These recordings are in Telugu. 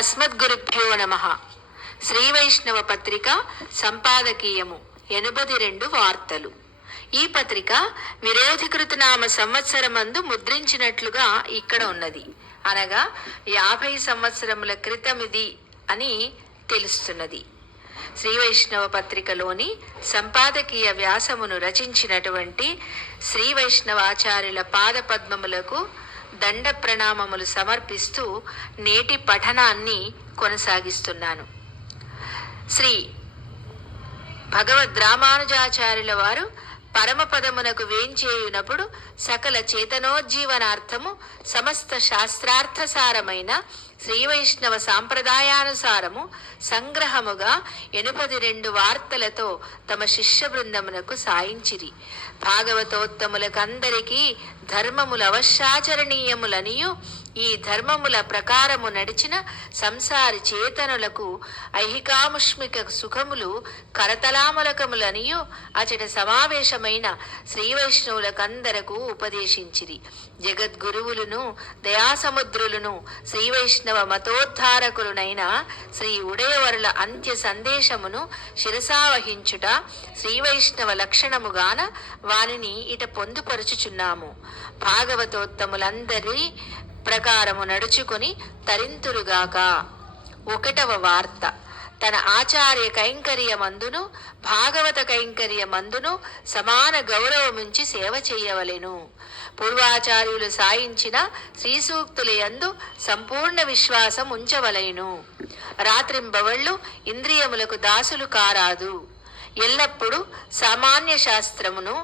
అస్మద్గురుభ్యో నమ. శ్రీ వైష్ణవ పత్రిక సంపాదకీయము 82 వార్తలు. ఈ పత్రిక విరోధికృతనామ సంవత్సరమందు ముద్రించినట్లుగా ఇక్కడ ఉన్నది. అనగా 50 సంవత్సరముల క్రితమిది అని తెలుస్తున్నది. శ్రీ వైష్ణవ పత్రికలోని సంపాదకీయ వ్యాసమును రచించినటువంటి శ్రీ వైష్ణవాచార్యుల పాద పద్మములకు దండ ప్రణామములు సమర్పిస్తూ నేటి పఠనాన్ని కొనసాగిస్తున్నాను. శ్రీ భగవద్ రామానుజాచార్యుల వారు పరమపదమునకు వేంచేయునప్పుడు సకల చేతనోజ్జీవనార్థము సమస్త శాస్త్రార్థసారమైన శ్రీ వైష్ణవ సాంప్రదాయానుసారము సంగ్రహముగా 82 వార్తలతో తమ శిష్య బృందమునకు సాయించిరి. భాగవతోత్తములకందరికీ ధర్మముల అవశ్యాచరణీయములనియు ఈ ధర్మముల ప్రకారము నడిచిన సంసారి చేతనులకు ఐహికాముష్మిక సుఖములు కరతలామలకములనియు అచట సమావేశమైన శ్రీ వైష్ణవులకందరకు ఉపదేశించిరి. జగద్గురువులను దయాసముద్రులను శ్రీ వైష్ణవ మతోద్ధారకులునైన శ్రీ ఉడయవరుల అంత్య సందేశమును శిరసావహించుట శ్రీ వైష్ణవ లక్షణముగాన వానిని ఇట పొందుపరుచుచున్నాము. భాగవతోత్తములందరి ప్రకారము నడుచుకుని తరింతురుగాక. 1వ వార్త. తన ఆచార్య కైంకర్యమందును భాగవత కైంకర్యమందును సమాన గౌరవముంచి సేవ చేయవలెను. పూర్వాచార్యులు సాయించిన శ్రీ సూక్తుల యందు సంపూర్ణ విశ్వాసం ఉంచవలెను. రాత్రింబవళ్ళు ఇంద్రియములకు దాసులు కారాదు. ఎల్లప్పుడూ సామాన్య శాస్త్రమును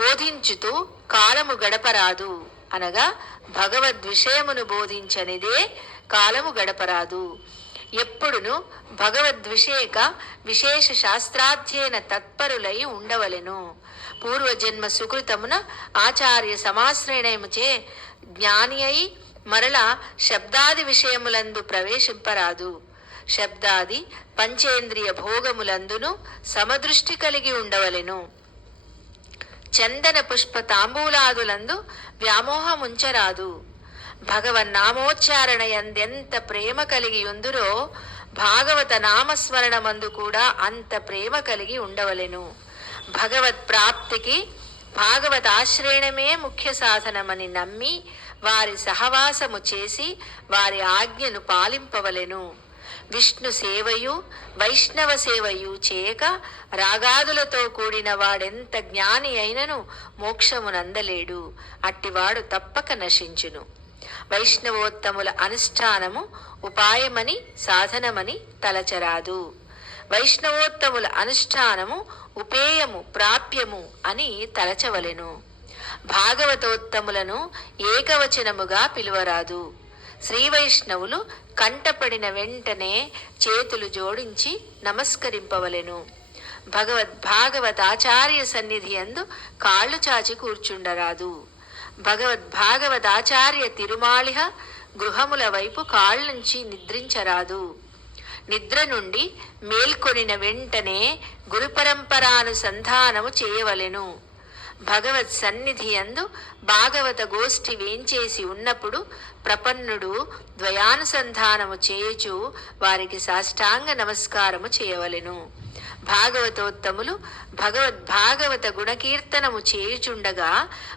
బోధించుతూ కాలము గడపరాదు. అనగా భగవద్విషయమును బోధించనిదే కాలము గడపరాదు. ఎప్పుడును భగవద్విషేక విశేష శాస్త్రాధ్యయన తత్పరులై ఉండవలెను. పూర్వజన్మ సుకృతమున ఆచార్య సమాశ్రయణముచే జ్ఞాని అయి మరల శబ్దాది విషయములందు ప్రవేశింపరాదు. శబ్దాది పంచేంద్రియ భోగములందును సమదృష్టి కలిగి ఉండవలెను. చందన పుష్ప తాంబూలాదులందు వ్యామోహముంచరాదు. భగవన్నామోచ్చారణ ఎందెంత ప్రేమ కలిగి ఉందురో భాగవత నామస్మరణమందు కూడా అంత ప్రేమ కలిగి ఉండవలెను. భగవత్ ప్రాప్తికి భాగవత ఆశ్రయణమే ముఖ్య సాధనమని నమ్మి వారి సహవాసము చేసి వారి ఆజ్ఞను పాలింపవలెను. విష్ణు సేవయు వైష్ణవ సేవయు చేయక రాగాదులతో కూడిన వాడెంత జ్ఞాని అయినను మోక్షమునందలేడు. అట్టివాడు తప్పక నశించును. వైష్ణవోత్తముల అనుష్ఠానము ఉపాయమని సాధనమని తలచరాదు. వైష్ణవోత్తముల అనుష్ఠానము ఉపేయము ప్రాప్యము అని తలచవలెను. భాగవతోత్తములను ఏకవచనముగా పిలువరాదు. శ్రీ వైష్ణవులు కంటపడిన వెంటనే చేతులు జోడించి నమస్కరింపవలెను. భాగవతాచార్య సన్నిధి యందు కాళ్ళు చాచి కూర్చుండరాదు. భాగవతాచార్య తిరుమాళిహ గృహముల వైపు కాళ్ళుంచి నిద్రించరాదు. నిద్ర నుండి మేల్కొనిన వెంటనే గురుపరంపరానుసంధానము చేయవలెను. భగవత్ సన్నిధి యందు భాగవత గోష్ఠి వేంచేసి ఉన్నప్పుడు ప్రపన్నుడు ద్వయానుసంధానము చేయుచు వారికి సాష్టాంగ నమస్కారము చేయవలెను. భాగవతోత్తములు భాగవత గుణకీర్తనము చేయుచుండగా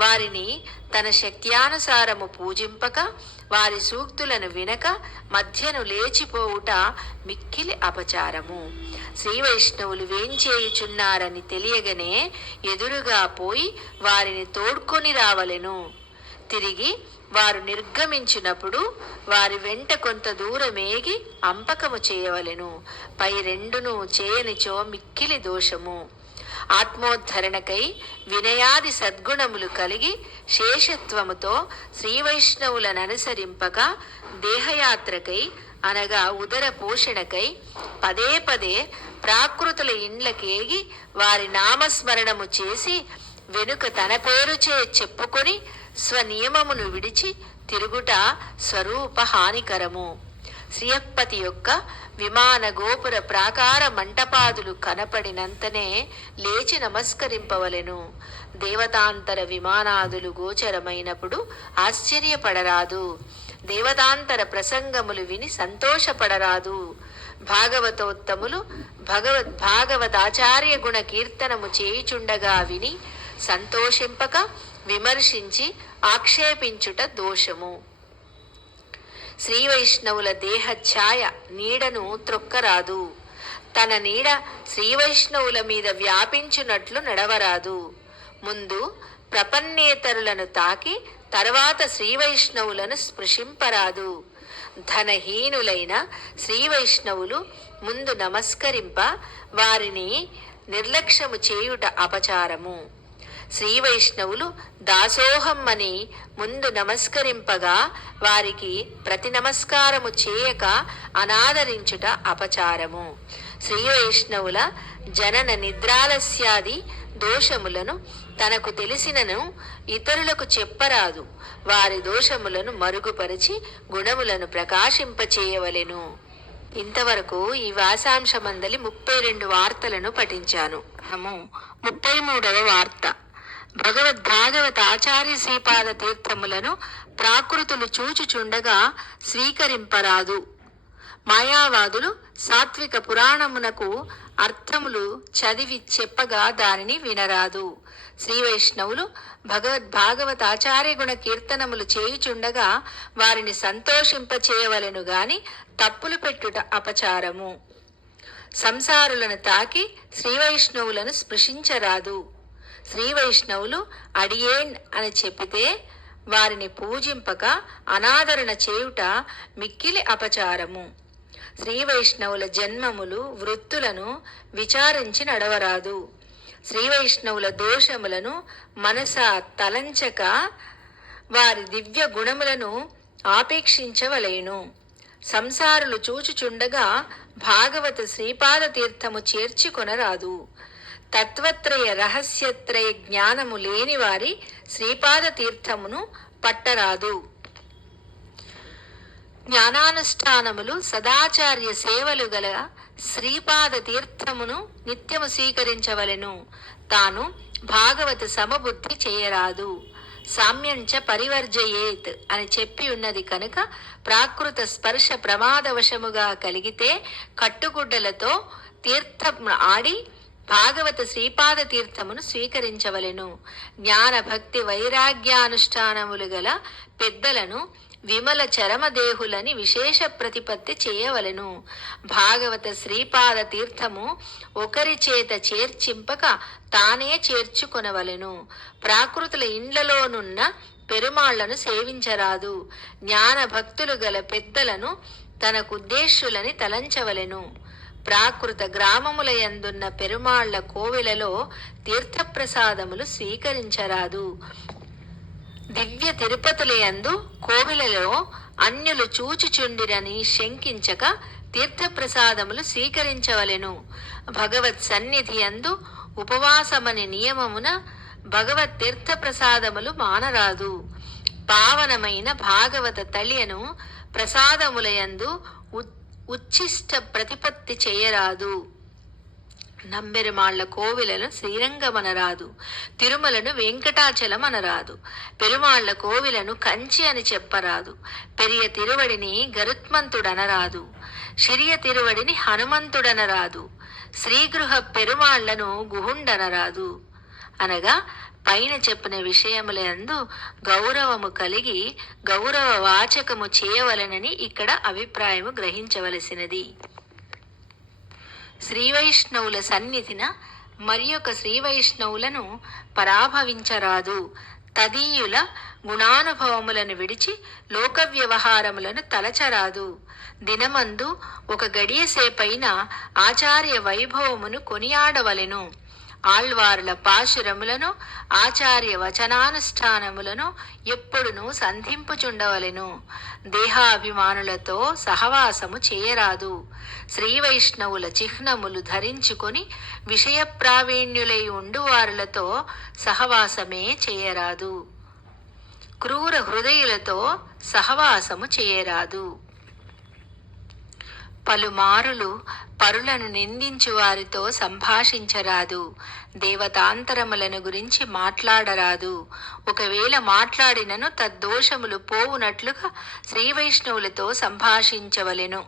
వారిని తన శక్త్యానుసారము పూజింపక వారి సూక్తులను వినక మధ్యను లేచిపోవుట మిక్కిలి అపచారము. శ్రీ వైష్ణవులు వేంచేయుచున్నారని తెలియగనే ఎదురుగా పోయి వారిని తోడ్కొని రావలెను. తిరిగి వారు నిర్గమించినప్పుడు వారి వెంట కొంత దూరమేగి అంపకము చేయవలెను. పై రెండును చేయనిచో మిక్కిలి దోషము. ఆత్మోద్ధరణకై వినయాది సద్గుణములు కలిగి శేషత్వముతో శ్రీ వైష్ణవులను అనుసరింపక దేహయాత్రకై అనగా ఉదర పోషణకై పదే పదే ప్రాకృతుల ఇండ్లకేగి వారి నామస్మరణము చేసి వెనుక తన పేరుచే చెప్పుకొని స్వనియమమును విడిచి తిరుగుట స్వరూప హానికరము. శ్రీయప్పతి యొక్క విమాన గోపుర ప్రాకార మంటపాదులు కనపడినంతనే లేచి నమస్కరింపవలెను. దేవతాంతర విమానాదులు గోచరమైనప్పుడు ఆశ్చర్యపడరాదు. దేవతాంతర ప్రసంగములు విని సంతోషపడరాదు. భాగవతోత్తములు భాగవతాచార్య గుణ కీర్తనము చేయుచుండగా విని సంతోషింపక విమర్శించి ఆక్షేపించుట దోషము. శ్రీ వైష్ణవుల దేహ ఛాయ నీడను త్రొక్కరాదు. తన నీడ శ్రీ వైష్ణవుల మీద వ్యాపించునట్లు నడవరాదు. ముందు ప్రపన్నేతరులను తాకి తర్వాత శ్రీ వైష్ణవులను స్పృశింపరాదు. ధనహీనులైన శ్రీ వైష్ణవులు ముందు నమస్కరింప వారిని నిర్లక్ష్యము చేయుట అపచారము. శ్రీ వైష్ణవులు దాసోహం అని ముందు నమస్కరింపగా వారికి ప్రతి నమస్కారము చేయక అనాదరించుట అపచారము. శ్రీ వైష్ణవుల జనన నిద్రాలస్యాది దోషములను తనకు తెలిసినను ఇతరులకు చెప్పరాదు. వారి దోషములను మరుగుపరిచి గుణములను ప్రకాశింపచేయవలెను. ఇంతవరకు ఈ వ్యాసాంశమందలి 32 వార్తలను పఠించాను. 33వ వార్త. భగవద్భాగవత ఆచార్య శ్రీపాద తీర్థములను ప్రాకృతులు చూచుచుండగా స్వీకరింపరాదు. మాయావాదులు సాత్విక పురాణమునకు అర్థములు చదివి చెప్పగా దానిని వినరాదు. శ్రీ వైష్ణవులు భగవద్భాగవత ఆచార్య గుణ కీర్తనములు చేయుచుండగా వారిని సంతోషింపచేయవలెను గాని తప్పులు పెట్టుట అపచారము. సంసారులను తాకి శ్రీ వైష్ణవులను స్పృశించరాదు. శ్రీ వైష్ణవులు అడియేన్ అని చెప్పితే వారిని పూజింపక అనాదరణ చేయుట మిక్కిలి అపచారము. శ్రీ వైష్ణవుల జన్మములు వృత్తులను విచారించి నడవరాదు. శ్రీ వైష్ణవుల దోషములను మనస తలంచక వారి దివ్య గుణములను ఆపేక్షించవలేను. సంసారులు చూచుచుండగా భాగవత శ్రీపాద తీర్థము చేర్చుకొనరాదు. తత్వత్రయ రహస్యత్రయ జ్ఞానము లేని వారి శ్రీపాద తీర్థమును పట్టరాదు. జ్ఞానానుష్ఠానములు సదాచార్య సేవలు గల శ్రీపాద తీర్థమును నిత్యము స్వీకరించవలెను. తాను భాగవత సమబుద్ధి చేయరాదు. సామ్యంచ పరివర్జయేత్ అని చెప్పి ఉన్నది కనుక ప్రాకృత స్పర్శ ప్రమాదవశముగా కలిగితే కట్టుగుడ్డలతో తీర్థం ఆడి భాగవత శ్రీపాద తీర్థమును స్వీకరించవలెను. జ్ఞాన భక్తి వైరాగ్యానుష్ఠానములు గల పెద్దలను విమల చరమదేహులని విశేష ప్రతిపత్తి చేయవలెను. భాగవత శ్రీపాద తీర్థము ఒకరి చేత చేర్చింపక తానే చేర్చుకొనవలెను. ప్రాకృతుల ఇండ్లలోనున్న పెరుమాళ్లను సేవించరాదు. జ్ఞాన భక్తులు గల పెద్దలను తనకు ఉద్దేశులని తలంచవలెను. ప్రాకృత గ్రామముల యందున్న పెరుమాళ్ల కోవిలలో తీర్థప్రసాదములు స్వీకరించరాదు. దివ్య తిరుపతుల యందు కోవిలలో అన్యులు చూచుచుండిరని శంకించక తీర్థప్రసాదములు స్వీకరించవలెను. భగవత్ సన్నిధి యందు ఉపవాసమని నియమమున భగవత్ తీర్థప్రసాదములు మానరాదు. పావనమైన భాగవత తల్యను ప్రసాదములయందు ఉచ్ఛిష్ట ప్రతిపత్తి చేయరాదు. నంబెరుమాళ్ల కోవిలను శ్రీరంగమనరాదు. తిరుమలను వెంకటాచలం అనరాదు. పెరుమాళ్ల కోవిలను కంచి అని చెప్పరాదు. పెరియ తిరువడిని గరుత్మంతుడనరాదు. శిరియ తిరువడిని హనుమంతుడనరాదు. శ్రీగృహ పెరుమాళ్లను గుహుండనరాదు. అనగా పైన చెప్పిన విషయములందు గౌరవము కలిగి గౌరవ వాచకము చేయవలెనని ఇక్కడ అభిప్రాయము గ్రహించవలసినది. శ్రీవైష్ణవుల సన్నిధిన మరియొక శ్రీవైష్ణవులను పరాభవించరాదు. తదీయుల గుణానుభవములను విడిచి లోక వ్యవహారములను తలచరాదు. దినమందు ఒక గడియసేపైన ఆచార్య వైభవమును కొనియాడవలెను. ఆళ్వార్ల పాశురములను ఆచార్య వచనానుష్ఠానములను ఎప్పుడునూ సంధింపుచుండవలెను. దేహాభిమానులతో సహవాసము చేయరాదు. శ్రీ వైష్ణవుల చిహ్నములు ధరించుకొని విషయ ప్రావీణ్యులై ఉండువారులతో సహవాసమే చేయరాదు. క్రూర హృదయులతో సహవాసము చేయరాదు. పలుమారులు పరులను నిందించు వారితో సంభాషించరాదు. దేవతాంతరములను గురించి మాట్లాడరాదు. ఒకవేళ మాట్లాడినను తద్దోషములు పోవునట్లుగా శ్రీవైష్ణవులతో సంభాషించవలెను.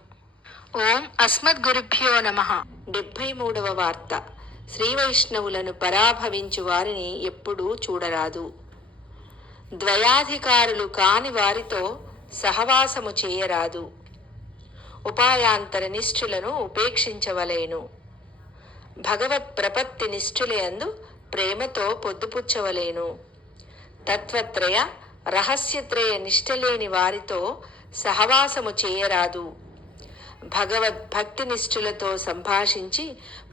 ఓం అస్మద్గురుభ్యో నమః. 73వ వార్త. శ్రీవైష్ణవులను పరాభవించు వారిని ఎప్పుడూ చూడరాదు. ద్వయాధికారులు కాని వారితో సహవాసము చేయరాదు. ఉపాయాంతర నిష్ఠులను ఉపేక్షించవలేను. భగవత్ ప్రపత్తి నిష్ఠులయందు ప్రేమతో పొద్దుపుచ్చవలేను. తత్వత్రయ రహస్యత్రయ నిష్ఠలేని వారితో సహవాసము చేయరాదు. భగవద్భక్తి నిష్ఠులతో సంభాషించి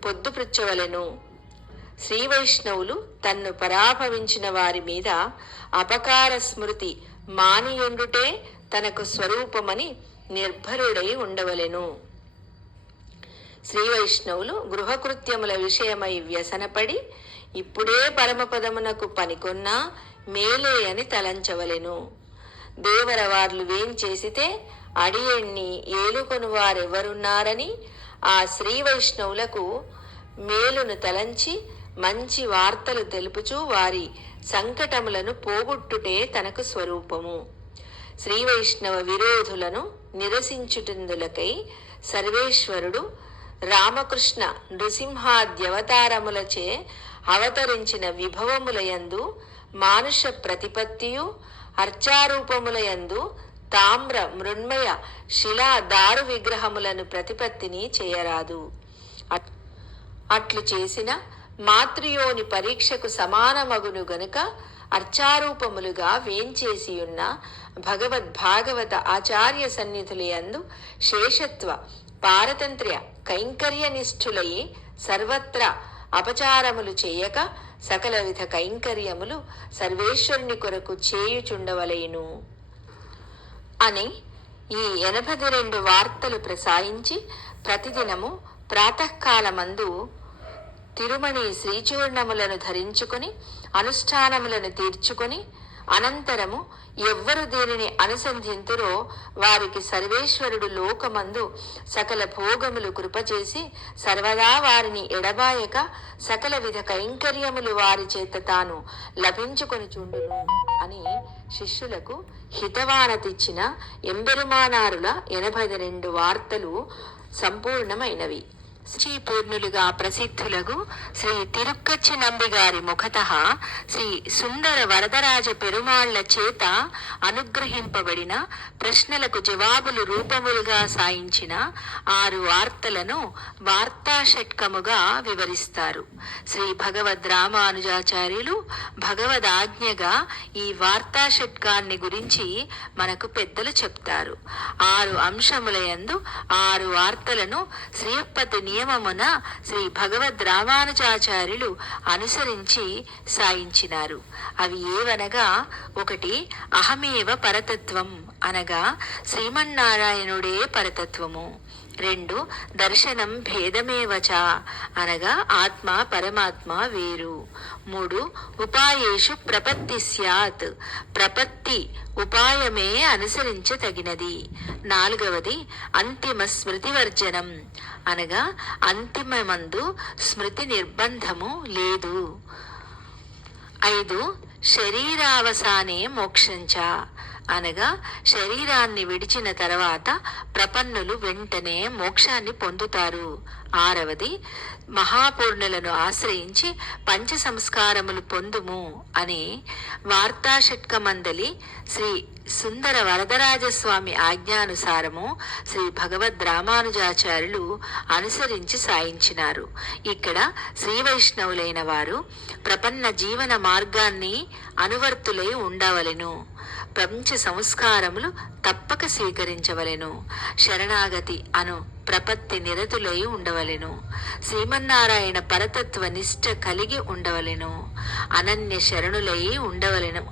పొద్దుపుచ్చవలెను. శ్రీవైష్ణవులు తన్ను పరాభవించిన వారి మీద అపకార స్మృతి మానియుండుటే తనకు స్వరూపమని నిర్భరుడై ఉండవలెను. శ్రీవైష్ణవులు గృహకృత్యముల విషయమై వ్యసనపడి ఇప్పుడే పరమపదమునకు పనికొన్నా మేలే అని తలంచవలెను. దేవరవార్లు వేం చేసితే అడియణ్ణి ఏలుకొను వారెవరున్నారని ఆ శ్రీవైష్ణవులకు మేలును తలంచి మంచి వార్తలు తెలుపుచూ వారి సంకటములను పోగొట్టుటే తనకు స్వరూపము. శ్రీవైష్ణవ విరోధులను నిరసించుటందులకై సర్వేశ్వరుడు రామకృష్ణ నృసింహాద్యవతారములచే అవతరించిన విభవములయందు మానుష ప్రతిపత్తియు అర్చారూపములయందు తామ్ర మృణ్మయ శిలా దారు విగ్రహములను ప్రతిపత్తిని చేయరాదు. అట్లు చేసిన మాతృయోని పరీక్షకు సమానమగును గనుక అర్చారూపములుగా వేంచేసియున్న భగవద్భాగవత ఆచార్య సన్నిధులయందు శేషత్వ పారతంత్ర్య కైంకర్య నిష్ఠులై సర్వత్రా అపచారములు చేయక సకల విధ కైంకర్యములు సర్వేశ్వరుని కొరకు చేయుచుండవలేను అని ఈ 82 వార్తలు ప్రసాయించి ప్రతిదినము ప్రాతకాలమందు తిరుమణి శ్రీచూర్ణములను ధరించుకొని అనుష్ఠానములను తీర్చుకొని అనంతరము ఎవ్వరు దీనిని అనుసంధింతురో వారికి సర్వేశ్వరుడు లోకమందు సకల భోగములు కృపచేసి సర్వదా వారిని ఎడబాయక సకల విధ కైంకర్యములు వారి చేత తాను లభించుకొని చుండును అని శిష్యులకు హితవానతిచ్చిన ఎంబెరుమానారుల 82 వార్తలు సంపూర్ణమైనవి. పూర్ణులుగా ప్రసిద్ధులకు శ్రీ తిరుక్కచ్చి నంబిగారి ముఖత శ్రీ సుందర వరదరాజ పెరుమాళ్ల చేత అనుగ్రహింపబడిన ప్రశ్నలకు జవాబులు రూపములుగా సాయించిన 6 వార్తలను వార్తాషట్కముగా వివరిస్తారు. శ్రీ భగవద్ రామానుజాచార్యులు భగవదాజ్ఞగా ఈ వార్తాషట్కాన్ని గురించి మనకు పెద్దలు చెప్తారు. 6 అంశములయందు 6 వార్తలను శ్రీయప్పతి నియమమున శ్రీ భగవద్ రామానుజాచార్యులు అనుసరించి సాయించినారు. అవి ఏవనగా 1 అహమేవ పరతత్వం అనగా శ్రీమన్నారాయణుడే పరతత్వము. 2 దర్శనం భేదమేవచ అనగా ఆత్మ పరమాత్మ వేరు. 3 ఉపాయేషు ప్రపత్తి స్యాత్ ప్రపత్తి ఉపాయమే అనుసరించతగినది. 4వది అంతిమ స్మృతివర్జనం అనగా అంతిమమందు స్మృతి నిర్బంధము లేదు. 5 శరీరావసానే మోక్షంచ అనగా శరీరాన్ని విడిచిన తర్వాత ప్రపన్నులు వెంటనే మోక్షాన్ని పొందుతారు. 6వది మహాపూర్ణులను ఆశ్రయించి పంచ సంస్కారములు పొందుము అని వార్తాషట్కమందలి శ్రీ సుందర వరదరాజస్వామి ఆజ్ఞానుసారము శ్రీ భగవద్ రామానుజాచార్యులు అనుసరించి సాయించినారు. ఇక్కడ శ్రీ వైష్ణవులైన వారు ప్రపన్న జీవన మార్గాన్ని అనువర్తులై ఉండవలెను. పంచ సంస్కారములు తప్పక స్వీకరించవలెను. శరణాగతి అను ప్రపత్తి నిరతులై ఉండవలెను. శ్రీమన్నారాయణ పరతత్వ నిష్ఠ కలిగి ఉండవలెను. అనన్య శరణులై ఉండవలెను.